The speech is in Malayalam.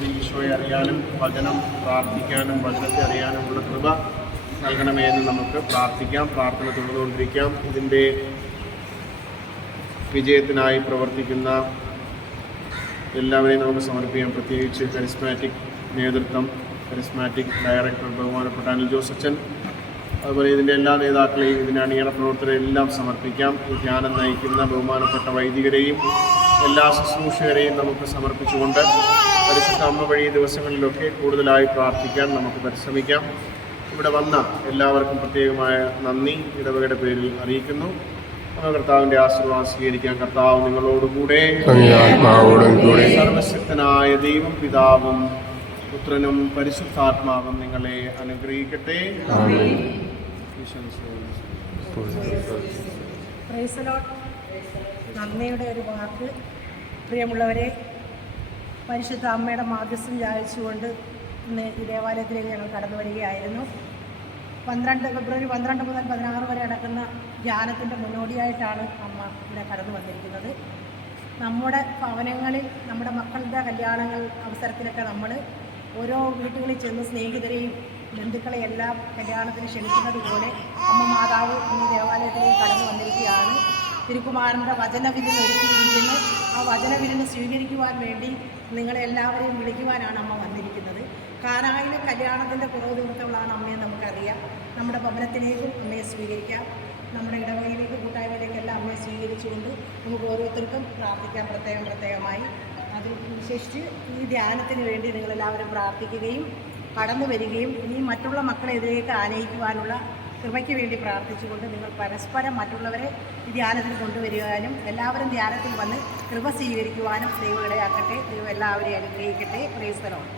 ജീവിതത്തിൽ ഈശോയെ അറിയാനും വചനം പ്രാർത്ഥിക്കാനും വചനത്തെ അറിയാനുമുള്ള കൃപ നൽകണമേ എന്ന് നമുക്ക് പ്രാർത്ഥിക്കാം. പ്രാർത്ഥന തുടർന്നുകൊണ്ടിരിക്കാം. ഇതിൻ്റെ വിജയത്തിനായി പ്രവർത്തിക്കുന്ന എല്ലാവരെയും നമുക്ക് സമർപ്പിക്കാം. പ്രത്യേകിച്ച് കരിസ്മാറ്റിക് നേതൃത്വം, കരിസ്മാറ്റിക് ഡയറക്ടർ ബഹുമാനപ്പെട്ട അനിൽ ജോസ് അച്ഛൻ, അതുപോലെ ഇതിൻ്റെ എല്ലാ നേതാക്കളെയും, ഇതിൻ്റെ അണിയറ പ്രവർത്തകരെയും എല്ലാം സമർപ്പിക്കാം. ഈ ധ്യാനം നയിക്കുന്ന ബഹുമാനപ്പെട്ട വൈദികരെയും എല്ലാ ശുശ്രൂഷകരെയും നമുക്ക് സമർപ്പിച്ചുകൊണ്ട് പരിശുദ്ധ അമ്മ വഴി ദിവസങ്ങളിലൊക്കെ കൂടുതലായി പ്രാർത്ഥിക്കാൻ നമുക്ക് പരിശ്രമിക്കാം. ഇവിടെ വന്ന എല്ലാവർക്കും പ്രത്യേകമായ നന്ദി ഇടവകയുടെ പേരിൽ അറിയിക്കുന്നു. കർത്താവിന്റെ ആശീർവാദം സ്വീകരിക്കാൻ. കർത്താവ് നിങ്ങളോടുകൂടെ, സർവശക്തനായ ദൈവം പിതാവും പുത്രനും പരിശുദ്ധാത്മാവും നിങ്ങളെ അനുഗ്രഹിക്കട്ടെ. നന്ദിയുടെ ഒരു വാക്ക്. പ്രിയമുള്ളവരെ, പരിശുദ്ധ അമ്മയുടെ മാധ്യസ്ഥം യാചിച്ചുകൊണ്ട് ഇന്ന് ഈ ദേവാലയത്തിലേക്ക് ഞങ്ങൾ കടന്നു വരികയായിരുന്നു. ഫെബ്രുവരി 12 മുതൽ 16 വരെ നടക്കുന്ന ധ്യാനത്തിൻ്റെ മുന്നോടിയായിട്ടാണ് അമ്മ ഇവിടെ കടന്നു വന്നിരിക്കുന്നത്. നമ്മുടെ ഭവനങ്ങളിൽ നമ്മുടെ മക്കളുടെ കല്യാണങ്ങൾ അവസരത്തിലൊക്കെ നമ്മൾ ഓരോ വീട്ടുകളിൽ ചെന്ന് സ്നേഹിതരെയും ബന്ധുക്കളെയും എല്ലാം കല്യാണത്തിന് ക്ഷണിക്കുന്നത് പോലെ അമ്മ മാതാവ് ഈ ദേവാലയത്തിലേക്ക് കടന്നു വന്നിരിക്കുകയാണ്. തിരുക്കുമാരൻ്റെ വചനവിരുന്ന് ഒരുക്കിയിരിക്കുന്നു. ആ വചനവിരുന്ന് സ്വീകരിക്കുവാൻ വേണ്ടി നിങ്ങളെല്ലാവരെയും വിളിക്കുവാനാണ് അമ്മ വന്നിരിക്കുന്നത്. കാനായിലെ കല്യാണത്തിൻ്റെ കുറവ് തീർത്തവളാണ് അമ്മയെ നമുക്കറിയാം. നമ്മുടെ ഭവനത്തിലേക്കും അമ്മയെ സ്വീകരിക്കാം. നമ്മുടെ ഇടവകയിലേക്ക് കൂട്ടായ്മയിലേക്കെല്ലാം അമ്മയെ സ്വീകരിച്ചുകൊണ്ട് നമുക്ക് ഓരോരുത്തർക്കും പ്രാർത്ഥിക്കാം പ്രത്യേകമായി. അതിൽ വിശേഷിച്ച് ഈ ധ്യാനത്തിന് വേണ്ടി നിങ്ങളെല്ലാവരും പ്രാർത്ഥിക്കുകയും കടന്നു വരികയും ഇനി മറ്റുള്ള മക്കളെ ഇതിലേക്ക് ആനയിക്കുവാനുള്ള കൃപയ്ക്ക് വേണ്ടി പ്രാർത്ഥിച്ചുകൊണ്ട് നിങ്ങൾ പരസ്പരം മറ്റുള്ളവരെ ഈ ധ്യാനത്തിൽ കൊണ്ടുവരുവാനും എല്ലാവരും ധ്യാനത്തിൽ വന്ന് കൃപ സ്വീകരിക്കുവാനും ദൈവം ഇടയാക്കട്ടെ. ദൈവം എല്ലാവരെയും അനുഗ്രഹിക്കട്ടെ. Praise the Lord.